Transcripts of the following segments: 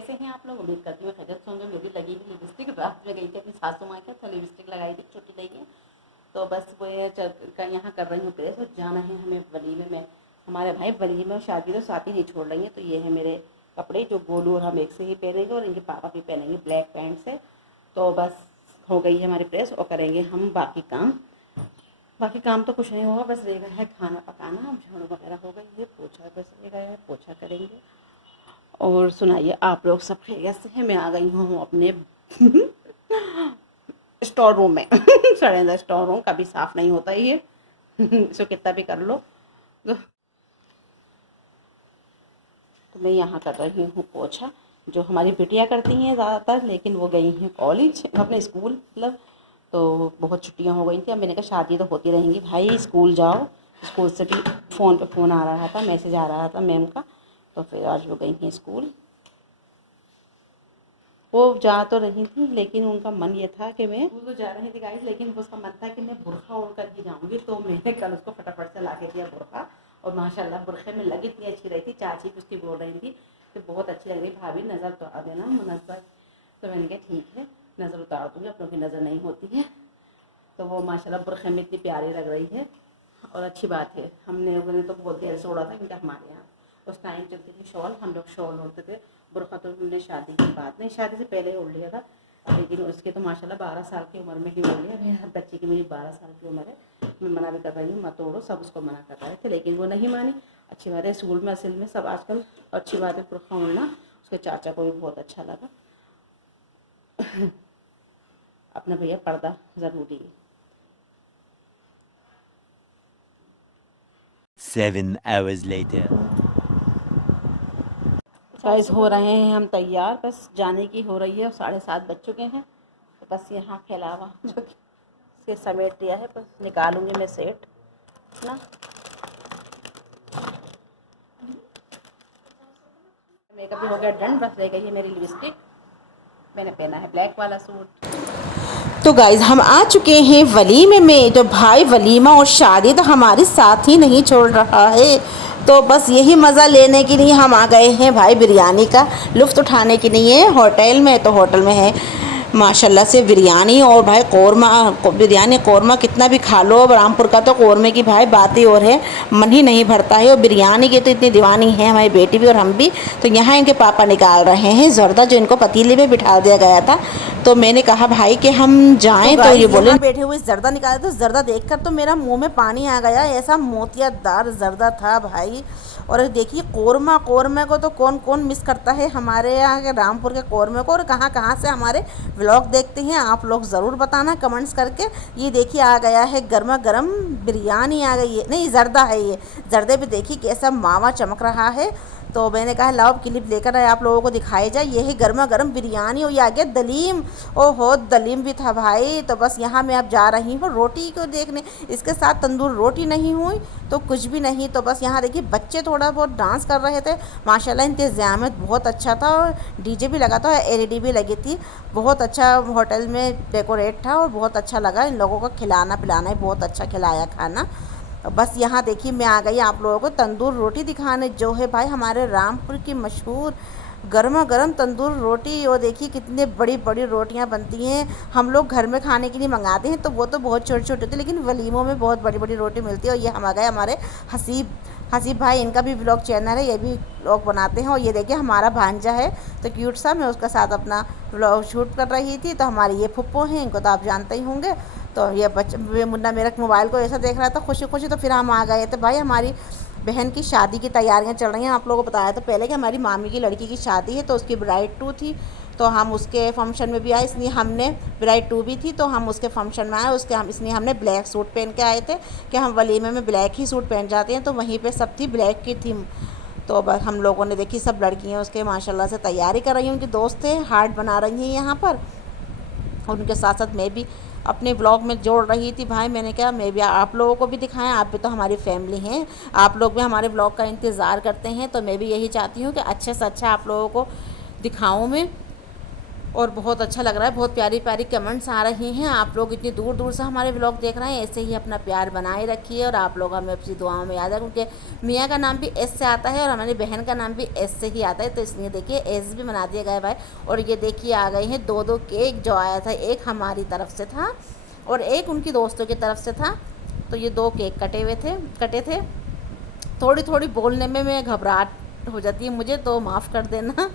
कैसे हैं आप लोग? उम्मीद करती हूँ खैरियत से होंगे। मेरी लगी हुई लिपस्टिक, रात में गई थी अपनी सासू माँ के, तो लिपस्टिक लगाई थी, छुट्टी दी है, तो बस वो यहाँ कर रही हूँ प्रेस। और जाना है हमें वलीमे में। हमारे भाई वलीमे और शादी तो साथ ही नहीं छोड़ रही हैं। तो ये है मेरे कपड़े जो गोलू और हम एक से ही पहनेंगे और इनके पापा भी पहनेंगे ब्लैक पैंट से। तो बस हो गई है हमारी प्रेस और करेंगे हम बाकी काम। बाकी काम तो कुछ नहीं होगा, बस रह गया है खाना पकाना। अब झाड़ू वगैरह हो गई है, पोछा बस रह गया है, पोछा करेंगे। और सुनाइए आप लोग सब खैरियत से हैं? मैं आ गई हूँ अपने स्टोर रूम में। सड़ेंदा स्टोर रूम कभी साफ़ नहीं होता ये। इसको कितना भी कर लो। तो मैं यहाँ कर रही हूँ पोछा, जो हमारी बिटिया करती हैं ज़्यादातर, लेकिन वो गई हैं कॉलेज, अपने स्कूल मतलब। तो बहुत छुट्टियाँ हो गई थी। अब मैंने कहा शादी तो होती रहेंगी भाई, स्कूल जाओ। स्कूल से भी फ़ोन पे फ़ोन आ रहा था, मैसेज आ रहा था मैम का। तो फिर आज वो गई हैं स्कूल। वो जा तो रही थी, लेकिन उनका मन ये था कि मैं वो तो जा रही थी गाइस, लेकिन उसका मन था कि मैं बुर्खा ओढ़ कर ही जाऊँगी। तो मैंने कल उसको फटाफट से ला के दिया बुर्खा। और माशाल्लाह बुर्खे में लगी इतनी अच्छी रही थी। चाची भी उसकी बोल रही थी कि बहुत अच्छी लग रही भाभी, नज़र तो आ देना मुनज़्ज़र। तो मैंने कहा ठीक है, नज़र उतार दूँगी, अपनों की नज़र नहीं होती है। तो वो माशाल्लाह बुर्खे में इतनी प्यारी लग रही है। और अच्छी बात है, हमने लोगों तो बहुत देर से ओढ़ा था, क्योंकि हमारे यहाँ उस टाइम चलती थी शॉल, हम लोग शॉल ओढ़ते थे। बुर्खा तो हमने शादी की बात नहीं, शादी से पहले ओढ़ लिया था, लेकिन उसके तो माशाल्लाह 12 साल की उम्र में ही ओढ़ लिया। मेरे बच्चे की मेरी 12 साल की उम्र है। मैं मना भी कर रही हूँ मत ओढ़ो, सब उसको मना कर रहे थे, लेकिन वो नहीं मानी। अच्छी बात है, स्कूल में असल में सब आजकल अच्छी बात है बुर्खा ओढ़ना। उसके चाचा को भी बहुत अच्छा लगा। अपना भैया पर्दा ज़रूरी है। 7 hours later. गाइस हो रहे हैं हम तैयार, बस जाने की हो रही है। और 7:30 बज चुके हैं। तो बस यहाँ फैलावा जो कि से समेट दिया है, बस निकालूंगी मैं सेट ना। मेकअप भी हो गया डन, बस रह गई है मेरी लिपस्टिक। मैंने पहना है ब्लैक वाला सूट। तो गाइज़ हम आ चुके हैं वलीमे में। तो भाई वलीमा और शादी तो हमारे साथ ही नहीं छोड़ रहा है। तो बस यही मज़ा लेने के लिए हम आ गए हैं भाई, बिरयानी का लुत्फ़ उठाने के लिए होटल में। तो होटल में है माशाल्लाह से बिरयानी और भाई कौरमा, बिरयानी कौरमा कितना भी खा लो। अब रामपुर का तो कौरमे की भाई बात ही और है, मन ही नहीं भरता है। और बिरयानी की तो इतनी दीवानी है हमारी बेटी भी और हम भी। तो यहाँ इनके पापा निकाल रहे हैं जर्दा, जो इनको पतीले में बिठा दिया गया था। तो मैंने कहा भाई कि हम जाएं, तो ये बोले बैठे हुए जर्दा निकाले। तो जर्दा देखकर तो मेरा मुंह में पानी आ गया, ऐसा मोतियादार जर्दा था भाई। और देखिए कौरमा, कौरमे को तो कौन कौन मिस करता है हमारे यहाँ के रामपुर के कौरमे को। और कहाँ कहाँ से हमारे व्लॉग देखते हैं आप लोग ज़रूर बताना कमेंट्स करके। ये देखिए आ गया है गर्मा गर्म बिरयानी आ गई है, नहीं जर्दा है ये। जर्दे पे देखिए कैसा मावा चमक रहा है। तो मैंने कहा लाओ क्लिप लेकर आए आप लोगों को दिखाई जाए। ये है गर्मा गर्म बिरयानी। और ये आ गया दलीम, ओहो दलीम भी था भाई। तो बस यहाँ मैं अब जा रही हूँ रोटी को देखने। इसके साथ तंदूर रोटी नहीं हुई तो कुछ भी नहीं। तो बस यहाँ देखिए बच्चे थोड़ा बहुत डांस कर रहे थे। माशाल्लाह इंतज़ामियत बहुत अच्छा था, और डीजे भी लगा था, एलईडी भी लगी थी। बहुत अच्छा होटल में डेकोरेट था और बहुत अच्छा लगा। इन लोगों को खिलाना पिलाना ही बहुत अच्छा खिलाया खाना। बस यहाँ देखिए मैं आ गई आप लोगों को तंदूर रोटी दिखाने, जो है भाई हमारे रामपुर की मशहूर गर्मा गर्म तंदूर रोटी। और देखिए कितने बड़ी बड़ी रोटियाँ बनती हैं। हम लोग घर में खाने के लिए मंगाते हैं तो वो तो बहुत छोटे छोटे होते हैं, लेकिन वलीमों में बहुत बड़ी बड़ी रोटी मिलती है। और ये हम आ गए हमारे हसीब भाई, इनका भी व्लॉग चैनल है, ये भी व्लॉग बनाते हैं। और ये देखिए हमारा भांजा है तो क्यूट सा, मैं उसके साथ अपना व्लॉग शूट कर रही थी। तो हमारे ये फुप्पो हैं, इनको तो आप जानते ही होंगे। तो ये मुन्ना मेरा मोबाइल को ऐसा देख रहा था खुशी खुशी। तो फिर हम आ गए थे भाई, हमारी बहन की शादी की तैयारियां चल रही हैं। आप लोगों को बताया तो पहले कि हमारी मामी की लड़की की शादी है, तो उसकी ब्राइड 2 थी। तो हम उसके फंक्शन में भी आए, इसलिए हमने ब्राइड 2 भी थी तो हम उसके फंक्शन में आए। उसके हम इसलिए हमने ब्लैक सूट पहन के आए थे कि हम वलीमे में ब्लैक ही सूट पहन जाते हैं। तो वहीं पे सब थी ब्लैक की थीम। तो बस हम लोगों ने देखी, सब लड़कियाँ उसके माशाल्लाह से तैयारी कर रही हैं। उनके दोस्त थे, हार्ट बना रही हैं यहाँ पर। और उनके साथ साथ मैं भी अपने ब्लॉग में जोड़ रही थी भाई। मैंने कहा मैं भी आप लोगों को भी दिखाएं, आप भी तो हमारी फैमिली हैं, आप लोग भी हमारे ब्लॉग का इंतज़ार करते हैं। तो मैं भी यही चाहती हूँ कि अच्छे से अच्छा आप लोगों को दिखाऊं मैं। और बहुत अच्छा लग रहा है, बहुत प्यारी प्यारी कमेंट्स आ रही हैं। आप लोग इतनी दूर दूर से हमारे व्लॉग देख रहे हैं, ऐसे ही अपना प्यार बनाए रखिए और आप लोग हमें अपनी दुआओं में याद रखें, क्योंकि मियाँ का नाम भी एस से आता है और हमारी बहन का नाम भी एस से ही आता है, तो इसलिए देखिए एस भी बना दिया गया है भाई। और ये देखिए आ गए हैं 2-2 केक, जो आया था एक हमारी तरफ से था और एक उनकी दोस्तों की तरफ से था। तो ये 2 केक कटे थे। थोड़ी थोड़ी बोलने में मैं घबराहट हो जाती है मुझे, तो माफ़ कर देना।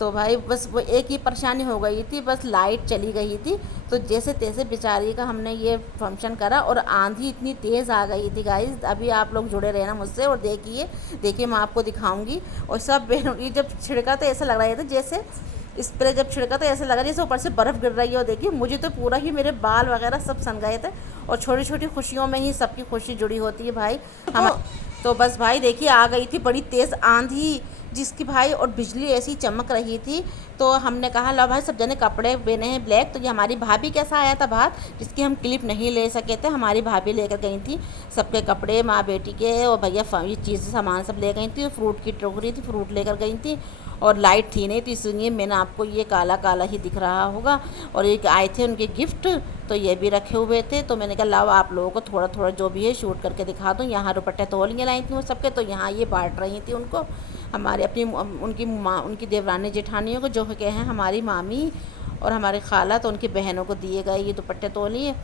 तो भाई बस वो एक ही परेशानी हो गई थी, बस लाइट चली गई थी, तो जैसे तैसे बेचारी का हमने ये फंक्शन करा और आंधी इतनी तेज़ आ गई थी गाइस। अभी आप लोग जुड़े रहना मुझसे और देखिए मैं आपको दिखाऊंगी। और सब बहनों की जब छिड़का तो ऐसा लग रहा था जैसे स्प्रे जब छिड़का तो ऐसा लगा जैसे ऊपर से बर्फ़ गिर रही है। और देखिए मुझे तो पूरा ही मेरे बाल वगैरह सब सन गए थे। और छोटी छोटी खुशियों में ही सबकी खुशी जुड़ी होती है भाई। हम तो बस भाई देखिए आ गई थी बड़ी तेज़ आंधी, जिसकी भाई और बिजली ऐसी चमक रही थी। तो हमने कहा लो भाई सब जने कपड़े पहने हैं ब्लैक। तो ये हमारी भाभी कैसा आया था बात, जिसकी हम क्लिप नहीं ले सके थे, हमारी भाभी लेकर गई थी सबके कपड़े, माँ बेटी के और भैया ये चीज़ सामान सब ले गई थी। फ्रूट की टोकरी थी, फ्रूट लेकर गई थी और लाइट थी नहीं, तो इसलिए मैंने आपको ये काला काला ही दिख रहा होगा। और एक आए थे उनके गिफ्ट, तो ये भी रखे हुए थे। तो मैंने कहा लाओ आप लोगों को थोड़ा थोड़ा जो भी है शूट करके दिखा दूँ। यहाँ दुपट्टे तौलियाँ लाई थी वो सबके, तो यहाँ ये बांट रही थी उनको, हमारे अपनी उनकी देवरानी जेठानियों को, जो के हैं हमारी मामी और हमारी खाला, तो उनकी बहनों को दिए गए ये दुपट्टे तौलिए।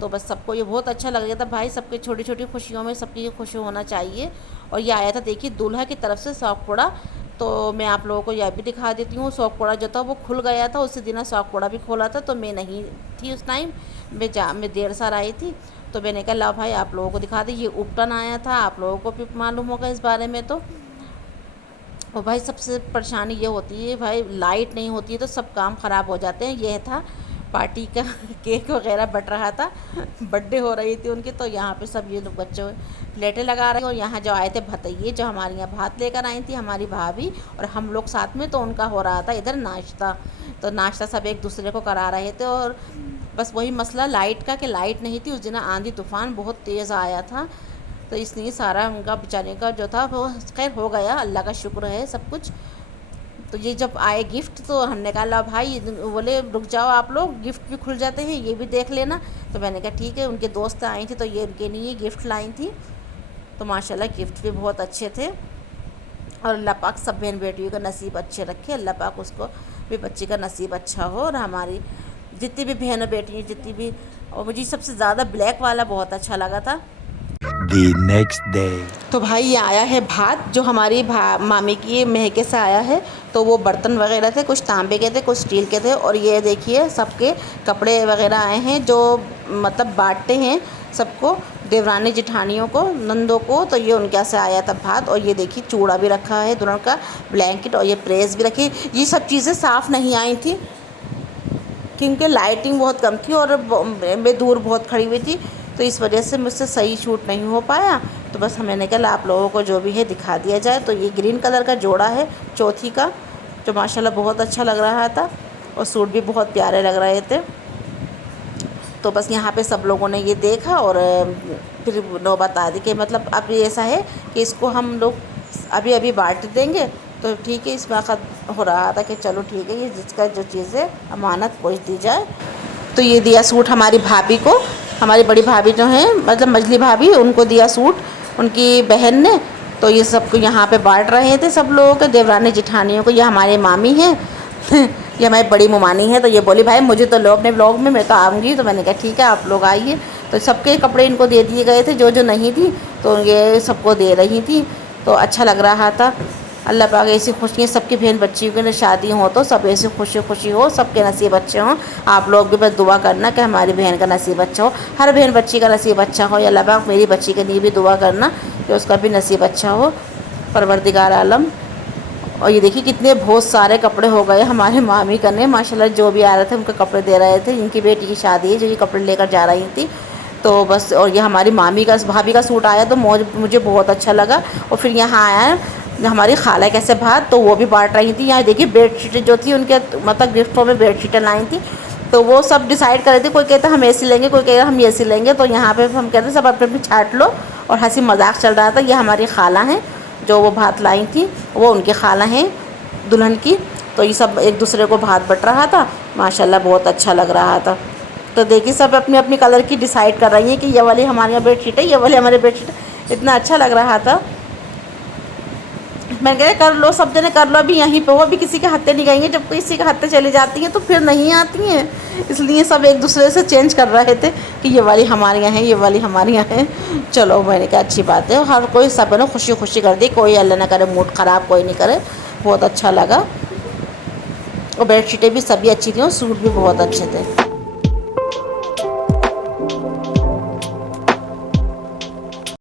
तो बस सबको ये बहुत अच्छा लग गया था भाई। सबके छोटी छोटी खुशियों में सबकी खुश होना चाहिए। और ये आया था देखिए दूल्हा की तरफ से सौंगपुड़ा। तो मैं आप लोगों को यह भी दिखा देती हूँ, सौंगपुड़ा जो था वो खुल गया था, उसी दिन सौंगपुड़ा भी खोला था। तो मैं नहीं थी उस टाइम, मैं देर सार आई थी। तो मैंने कहा ला भाई आप लोगों को दिखा दी। ये उपटन आया था, आप लोगों को भी मालूम होगा इस बारे में। तो और भाई सबसे परेशानी ये होती है भाई, लाइट नहीं होती है तो सब काम ख़राब हो जाते हैं। यह था पार्टी का केक वगैरह बट रहा था, बर्थडे हो रही थी उनकी। तो यहाँ पे सब ये लोग बच्चे प्लेटें लगा रहे हैं। और यहाँ जो आए थे भतैये, जो हमारे यहाँ भात लेकर आई थी हमारी भाभी और हम लोग साथ में, तो उनका हो रहा था इधर नाश्ता। तो नाश्ता सब एक दूसरे को करा रहे थे। और बस वही मसला लाइट का, कि लाइट नहीं थी उस दिन, आंधी तूफ़ान बहुत तेज़ आया था। तो इसलिए सारा उनका बेचारे का जो था वो खैर हो गया, अल्लाह का शुक्र है सब कुछ। तो ये जब आए गिफ्ट, तो हमने कहा ला भाई, बोले रुक जाओ आप लोग, गिफ्ट भी खुल जाते हैं, ये भी देख लेना। तो मैंने कहा ठीक है। उनके दोस्त आई थी तो ये उनके लिए गिफ्ट लाई थी। तो माशाल्लाह गिफ्ट भी बहुत अच्छे थे। और अल्लाह पाक सब बहन बेटियों का नसीब अच्छे रखे, अल्लाह पाक उसको भी बच्ची का नसीब अच्छा हो। और हमारी जितनी भी बहनों बेटी जितनी भी, और मुझे सबसे ज़्यादा ब्लैक वाला बहुत अच्छा लगा था। The next day. तो भाई ये आया है भात, जो हमारी मामी की महके से आया है। तो वो बर्तन वगैरह थे, कुछ तांबे के थे कुछ स्टील के थे। और ये देखिए सबके कपड़े वगैरह आए हैं, जो मतलब बांटते हैं सबको, देवरानी जेठानियों को, नंदों को। तो ये उनके यहाँ से आया था भात। और ये देखिए चूड़ा भी रखा है दोनों का, ब्लैंकेट, और ये प्रेस भी रखी। ये सब चीज़ें साफ़ नहीं आई थी क्योंकि लाइटिंग बहुत कम थी और मैं दूर बहुत खड़ी हुई थी, तो इस वजह से मुझसे सही शूट नहीं हो पाया। तो बस मैंने कहा आप लोगों को जो भी है दिखा दिया जाए। तो ये ग्रीन कलर का जोड़ा है चौथी का, जो माशाल्लाह बहुत अच्छा लग रहा था और सूट भी बहुत प्यारे लग रहे थे। तो बस यहाँ पे सब लोगों ने ये देखा और फिर नौबत आ दी कि मतलब अब ऐसा है कि इसको हम लोग अभी अभी बांट देंगे। तो ठीक है, इस वक्त हो रहा था कि चलो ठीक है, ये जिसका जो चीज़ है अमानत पहुँच दी जाए। तो ये दिया सूट हमारी भाभी को, हमारी बड़ी भाभी जो हैं मतलब मजली भाभी, उनको दिया सूट उनकी बहन ने। तो ये सबको यहाँ पे बांट रहे थे सब लोगों के, देवरानी जेठानियों को। ये हमारे मामी हैं ये हमारी बड़ी मुमानी है। तो ये बोली भाई मुझे तो लो अपने ब्लॉग में, मैं तो आऊँगी। तो मैंने कहा ठीक है आप लोग आइए। तो सबके कपड़े इनको दे दिए गए थे, जो जो नहीं थी तो ये सबको दे रही थी। तो अच्छा लग रहा था। अल्लाह पाक ऐसी खुशियाँ सबकी बहन बच्चियों की शादी हो तो सब ऐसी खुशी खुशी हो, सबके नसीब अच्छे हों। आप लोग भी बस दुआ करना कि हमारी बहन का नसीब अच्छा हो, हर बहन बच्ची का नसीब अच्छा हो। अल्लाह पाक मेरी बच्ची के लिए भी दुआ करना कि उसका भी नसीब अच्छा हो, परवरदिगार आलम। और ये देखिए कितने बहुत सारे कपड़े हो गए हमारे मामी करने, माशाल्लाह जो भी आ रहे थे उनको कपड़े दे रहे थे। इनकी बेटी की शादी है जो ये कपड़े लेकर जा रही थी। तो बस, और ये हमारी मामी का भाभी का सूट आया तो मुझे बहुत अच्छा लगा। और फिर यहाँ आया हमारी खाला कैसे भात, तो वो भी बांट रही थी। यहाँ देखिए बेडशीटें जो थी उनके मतलब गिफ्टों में बेडशीटें लाई थी। तो वो सब डिसाइड कर रहे थे, कोई कहता हम ऐसी लेंगे, कोई कहता हम ऐसी लेंगे। तो यहाँ पे हम कहते सब अपने अपनी छाट लो, और हंसी मजाक चल रहा था। ये हमारी खाला हैं जो वो भात लाई थी, वो उनकी खाला हैं दुल्हन की। तो ये सब एक दूसरे को भात बट रहा था। माशाल्लाह बहुत अच्छा लग रहा था। तो देखिए सब अपनी अपनी कलर की डिसाइड कर रही हैं कि ये वाली हमारे यहाँ बेडशीट है, ये वाली हमारे बेडशीट है। इतना अच्छा लग रहा था। मैं कह कर लो, सब जने कर लो अभी यहीं पे, वो भी किसी के हत्थे नहीं गएंगे। जब किसी के हत्थे चली जाती हैं तो फिर नहीं आती हैं, इसलिए सब एक दूसरे से चेंज कर रहे थे कि ये वाली हमारे यहाँ है, ये वाली हमारे यहाँ है। चलो मैंने कहा अच्छी बात है, हर कोई सब ने खुशी खुशी कर दी, कोई अल्लाह ना करे मूड ख़राब कोई नहीं करे। बहुत अच्छा लगा। और बेडशीटें भी सभी अच्छी थी और सूट भी बहुत अच्छे थे।